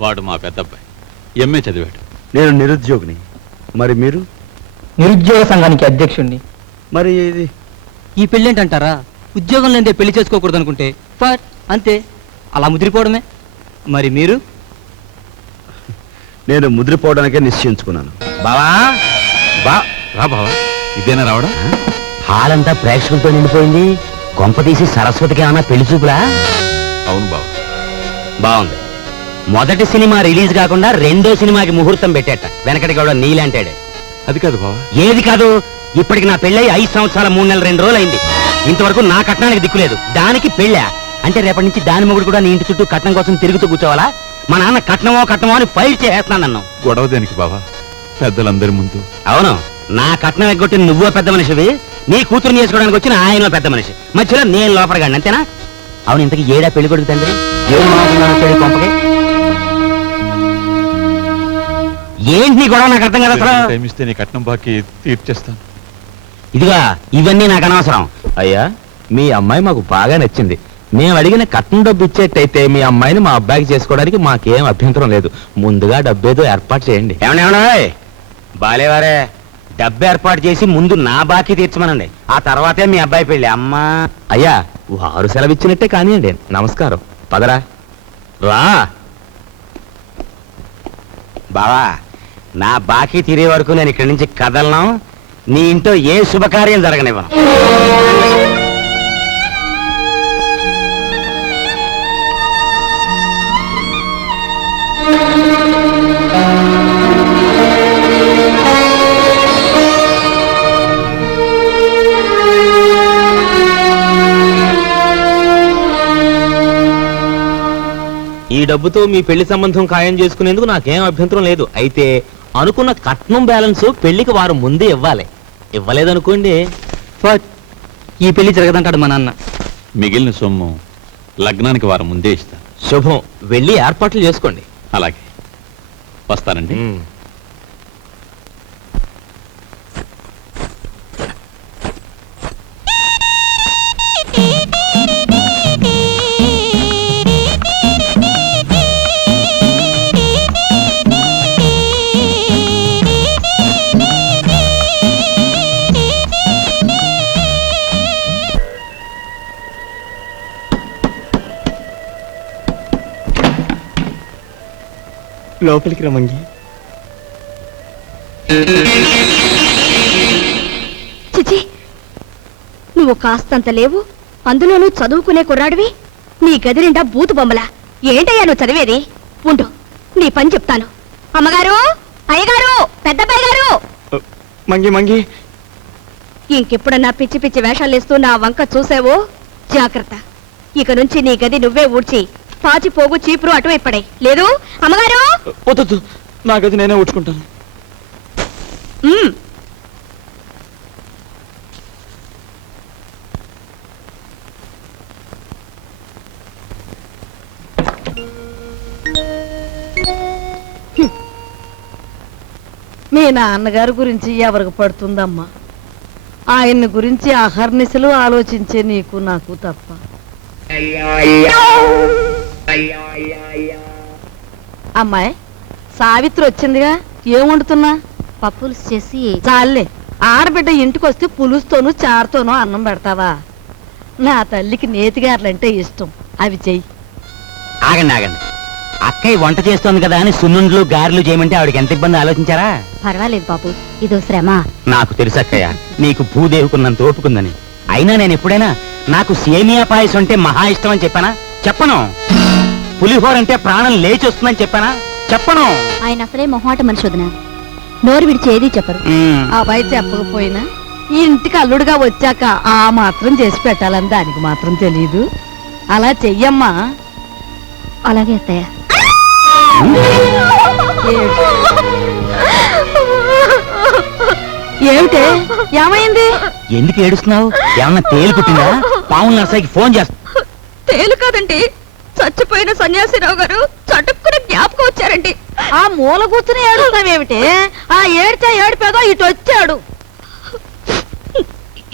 వాడు మా పెద్దబ్బాయి, ఎంఏ చదివాడు. నేను నిరుద్యోగిని. మరి మీరు? నిరుద్యోగ సంఘానికి అధ్యక్షుణ్ణి. మరి ఇది ఈ పెళ్ళేంటంటారా? ఉద్యోగం లేదే పెళ్లి చేసుకోకూడదు అనుకుంటే ఫట్ అంతే, అలా ముదిరిపోవడమే. మరి మీరు? నేను ముదిరిపోవడానికే నిశ్చయించుకున్నాను. బావా రా బావా, ఇదేనా రావడం? హాల్ అంతా ప్రేక్షకులతో నిండిపోయింది. కొంప తీసి సరస్వతికి ఏమన్నా పెళ్లి చూపులా? అవును బావ. బాగుంది. మొదటి సినిమా రిలీజ్ కాకుండా రెండో సినిమాకి ముహూర్తం పెట్టేట వెనకటి గౌడ నీలాంటాడే. అది కాదు బావా. ఏది కాదు? ఇప్పటికి నా పెళ్ళై 5 సంవత్సరాల 3 నెలలు 2 రోజులు అయింది. ఇంతవరకు నా కట్నానికి దిక్కులేదు. దానికి పెళ్ళా అంటే రేపటి నుంచి దాని మొగుడు కూడా నీ ఇంటి చుట్టూ కట్నం కోసం తిరుగుతూ కూర్చోవాలా? మా నాన్న కట్నమో అని ఫైల్ చేస్తున్నాను నన్ను. గొడవ దేనికి బావా, పెద్దలందరి ముందు. అవును, నా కట్నం ఎగ్గొట్టి నువ్వో పెద్ద మనిషివి, నీ కూతురు చేసుకోవడానికి వచ్చిన ఆయన పెద్ద మనిషి, మధ్యలో నేను లోపలగాడి అంతేనా? అవును, ఇంతకీ ఏడా పెళ్లి కొడుకు తండ్రి? ఏం మాట్లాడు కొంపకి? ఏంటి నీ గొడవ? నాకు అర్థం కదా అసలు. టైం ఇస్తే నీ కట్నం బాకీ తీర్చేస్తాను. ఇదిగా ఇవన్నీ నాకు అనవసరం. అయ్యా, మీ అమ్మాయి మాకు బాగా నచ్చింది. మేము అడిగిన కట్నం డబ్బు ఇచ్చేట్టయితే మీ అమ్మాయిని మా అబ్బాయికి చేసుకోవడానికి మాకేం అభ్యంతరం లేదు. ముందుగా డబ్బేదో ఏర్పాటు చేయండి. ఏమన్నా బాలేవారే, డబ్బు ఏర్పాటు చేసి ముందు నా బాకీ తీర్చమనండి, ఆ తర్వాతే మీ అబ్బాయి పెళ్ళి. అమ్మా అయ్యా, వారు సెలవిచ్చినట్టే కానివ్వండి. నమస్కారం. పదరా. రా బావా, నా బాకీ తీరే వరకు నేను ఇక్కడి నుంచి కదలను. నీ ఇంట్లో ఏ శుభకార్యం జరగనివ్వను. ఈ డబ్బుతో మీ పెళ్లి సంబంధం ఖాయం చేసుకునేందుకు నాకేం అభ్యంతరం లేదు. అయితే అనుకున్న కట్నం బ్యాలెన్స్ పెళ్లికి వారు ముందే ఇవ్వాలి. ఇవ్వలేదనుకోండి ఫట్ ఈ పెళ్లి జరగదంటాడు మా నాన్న. మిగిలిన సొమ్ము లగ్నానికి వారం ముందే ఇస్తా. శుభం. వెళ్ళి ఏర్పాట్లు చేసుకోండి. అలాగే, వస్తానండి. లోపలికి రమంగి. చిచి, నువ్వు కాస్తంత లేవు, అందులోనూ చదువుకునే కుర్రాడివి. నీ గది నిండా బూతు బొమ్మలా. ఏంటయ్యా నువ్వు చదివేది? ఉండు, నీ పని చెప్తాను. అమ్మగారు, అయ్యగారు, పెద్దబ్బాయి గారు. మంగి ఇంకెప్పుడన్నా పిచ్చి పిచ్చి వేషాలేస్తూ నా వంక చూసావో జాగ్రత్త. ఇక నుంచి నీ గది నువ్వే ఊడ్చి పాచిపోగు చీపురు అటువైపడే. లేదు అమ్మగారు? వద్దు, నా గది నేనే ఊడ్చుకుంటాను. మీ నాన్నగారి గురించి ఎవరికి పడుతుందమ్మా? ఆయన్ని గురించి అహర్నిశలు ఆలోచించే నీకు నాకు తప్ప. అమ్మాయి సావిత్రి వచ్చిందిగా, ఏం వండుతున్నా? పప్పులుసు చేసి. చాలే, ఆడబిడ్డ ఇంటికొస్తే పులుస్తోనూ చారుతోనూ అన్నం పెడతావా? నా తల్లికి నేతిగారులంటే ఇష్టం, అవి చెయ్యి. ఆగండి ఆగండి, అక్కయ్య వంట చేస్తోంది కదా అని సున్నుండ్లు గారెలు చేయమంటే ఆవిడకి ఎంత ఇబ్బంది ఆలోచించారా? పర్వాలేదు బాబు, ఇదో శ్రమ. నాకు తెలుసు అక్కయ్య, నీకు భూదేవుకున్నంత ఓపుకుందని. అయినా నేను ఎప్పుడైనా నాకు సేమియా పాయసం అంటే మహా ఇష్టం అని చెప్పానా? చెప్పను. పులిహోర అంటే ప్రాణం లేచి వస్తుందని చెప్పానా? చెప్పను. ఆయన అసలే మొహాట మనిషి వదినా, నోరు విడిచేది చెప్పరు. ఆ అబ్బాయి చెప్పకపోయినా ఈ ఇంటికి అల్లుడుగా వచ్చాక ఆ మాత్రం చేసి పెట్టాలని దానికి మాత్రం తెలీదు. అలా చెయ్యమ్మా. అలాగే అత్తయ్య. ఏమిటే, ఏమైంది? ఎందుకు ఏడుస్తున్నావు? ఏమన్నా తేలు పుట్టిందా? పావుల నర్సాయికి ఫోన్ చేస్తా. తేలు కాదండి, చచ్చిపోయిన సన్యాసిరావు గారు చటుక్కున జ్ఞాపకం వచ్చారండి. ఆ మూల కూర్చుని ఏడుస్తావేమిటే? ఆ ఏడితే ఏడిపేదో ఇటు వచ్చాడు.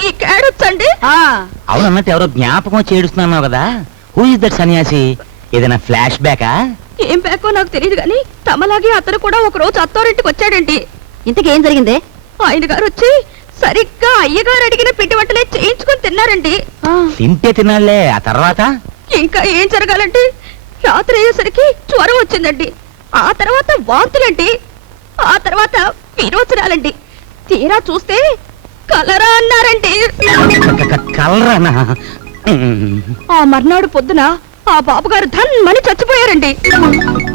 ఈ కేడొచ్చండి. అవునన్నట్టు ఎవరో జ్ఞాపకం వచ్చి ఏడుస్తున్నావు కదా, హూ ఇస్ దట్ సన్యాసి? ఏదైనా ఫ్లాష్ బ్యాకా? ఏం ప్యాకో నాకు తెలియదు గాని తమలాగే అతను కూడా ఒక రోజు అత్తారింటికి వచ్చాడండి. ఇంతకేం జరిగిందే? ఆయన గారు వచ్చి సరిగ్గా అయ్యగారు అడిగిన పిండి వంటలే చేయించుకొని తిన్నారండి. తింటే తినాలే, ఆ తర్వాత ఇంకా ఏం జరగాలంటే రాత్రి అయ్యేసరికి జ్వరం వచ్చిందండి. ఆ తర్వాత వాంతులండి. ఆ తర్వాత విరోచనాలండి. తీరా చూస్తే కలరా అన్నారండి. కలరానా? ఆ మర్నాడు పొద్దున ఆ బాబుగారు ధన్మని చచ్చిపోయారండి.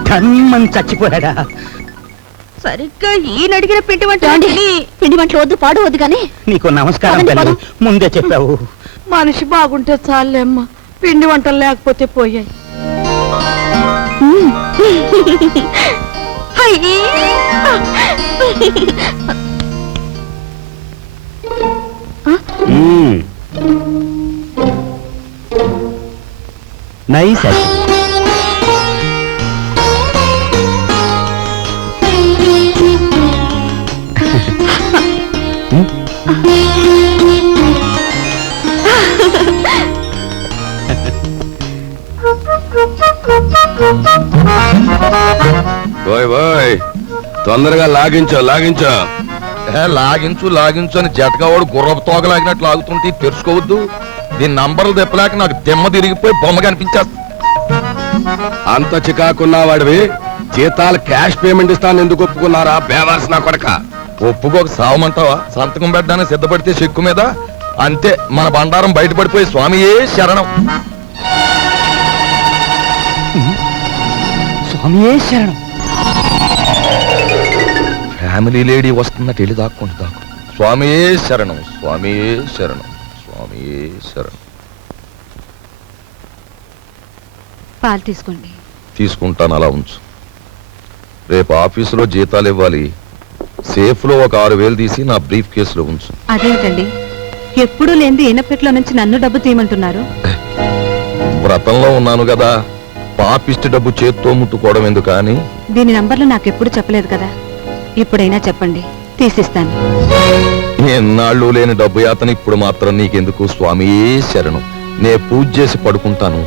ధన్మని చచ్చిపోయాడా? సరిగ్గా ఈయన అడిగిన పిండి వంటలు వద్దు, పాడు వద్దు కానీ నీకు నమస్కారం తల్లి, ముందే చెప్పావు. మనిషి బాగుంటే చాలేమ్మా, పిండి వంటలు లేకపోతే పోయాయి. నైస్. ఓయ్ ఓయ్, తొందరగా లాగించో లాగించో. లాగించు లాగించు అని జటకావాడు గుర్రపు తోక లాగినట్టు లాగుతుంటే తెరుచుకోవద్దు. దీని నంబర్లు తెప్పలేక నాకు దిమ్మ తిరిగిపోయి బొమ్మ కనిపించేస్తా. అంత చికాకున్నా వాడివి జీతాలు క్యాష్ పేమెంట్ ఇస్తాను ఎందుకు ఒప్పుకున్నారా బేవర్స్ నా కొడక? ఒప్పుకోక సావమంటావా? సంతకం పెట్టడానికి సిద్ధపడితే చెక్కు మీద అంతే మన బండారం బయటపడిపోయి స్వామియే శరణం. స్వామియే శరణం. ఫ్యామిలీ లేడీ వస్తున్నట్టు వెళ్ళి దాక్కుంటూ దాక్కు. స్వామియే శరణం, స్వామియే శరణం, స్వామియే శరణం. పాలు తీసుకోండి. తీసుకుంటాను, అలా ఉంచు. రేపు ఆఫీసులో జీతాలు ఇవ్వాలి. సేఫ్ లో ఒక 6,000 తీసి నా బ్రీఫ్ కేసులో ఉంచు. అదేంటండి, ఎప్పుడూ లేని ఈనపెట్లో నుంచి నన్ను డబ్బు తీయమంటున్నారు? వ్రతంలో ఉన్నాను కదా, పాపిష్టి డబ్బు చేత్తో ముట్టుకోవడం ఎందుకు అని. దీని నంబర్లు నాకెప్పుడు చెప్పలేదు కదా, ఇప్పుడైనా చెప్పండి, తీసిస్తాను. ఎన్నాళ్ళు లేని డబ్బు యాతన ఇప్పుడు మాత్రం నీకెందుకు? స్వామియే శరణం. నే పూజ చేసి పడుకుంటాను,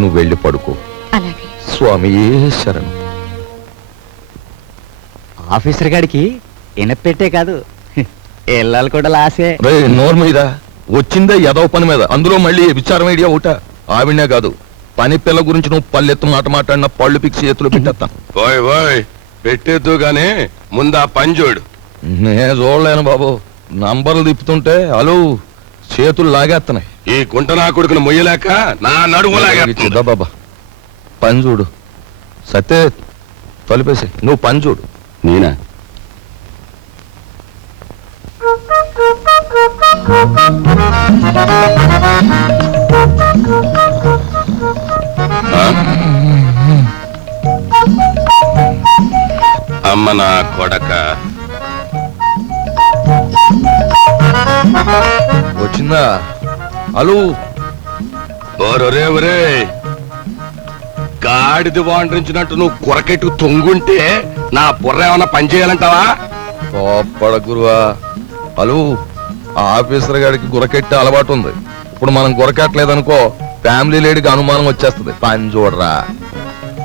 నువ్వు వెళ్ళి పడుకో. అలాగే. స్వామియే శరణం. ఆఫీసర్ గారికి ఎనపెట్టే కాదు, ఎల్లాలు కూడా లాసే. రే నోరు మీద వచ్చిందే ఎదవ పని మీద, అందులో మళ్ళీ విచారం ఐడియా ఒకట. ఆవిడనే కాదు, పని పిల్ల గురించి నువ్వు పల్లెత్తు మాట మాట్లాడిన పళ్ళు పిక్సి చేతులు పెట్టేస్తాను. ఓయ్ ఓయ్, పెట్టేద్దు గానీ ముందా పని చూడు. నే చూడలేను బాబు, నంబర్లు తిప్పుతుంటే అలు చేతులు లాగేస్తున్నాయి. ఈ కుంటనా కొడుకును మొయ్యలేక నా నడుము లాగేస్తుంది. బాబా పని చూడు. సత్తే తలుపేసి నువ్వు పని చూడు. నేనా? అమ్మ నా కొడక, వచ్చిందా? అలు ఒరే ఒరే, గాడిది వాండ్రించినట్టు నువ్వు కొరకెట్టు తొంగుంటే నా బుర్ర ఏమన్నా పని చేయాలంటావా? కోప్పడ గురువా. అలు ఆఫీసర్ గారికి గురకెట్టే అలవాటు ఉంది. ఇప్పుడు మనం గురకెట్టలేదనుకో ఫ్యామిలీ లేడీకి అనుమానం వచ్చేస్తుంది. పని చూడరా,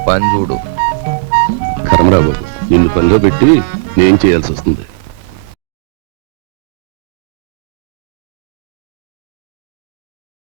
పని చూడు. కర్మరావు, నిన్ను పనిలో పెట్టి నేను చేయాల్సి వస్తుంది.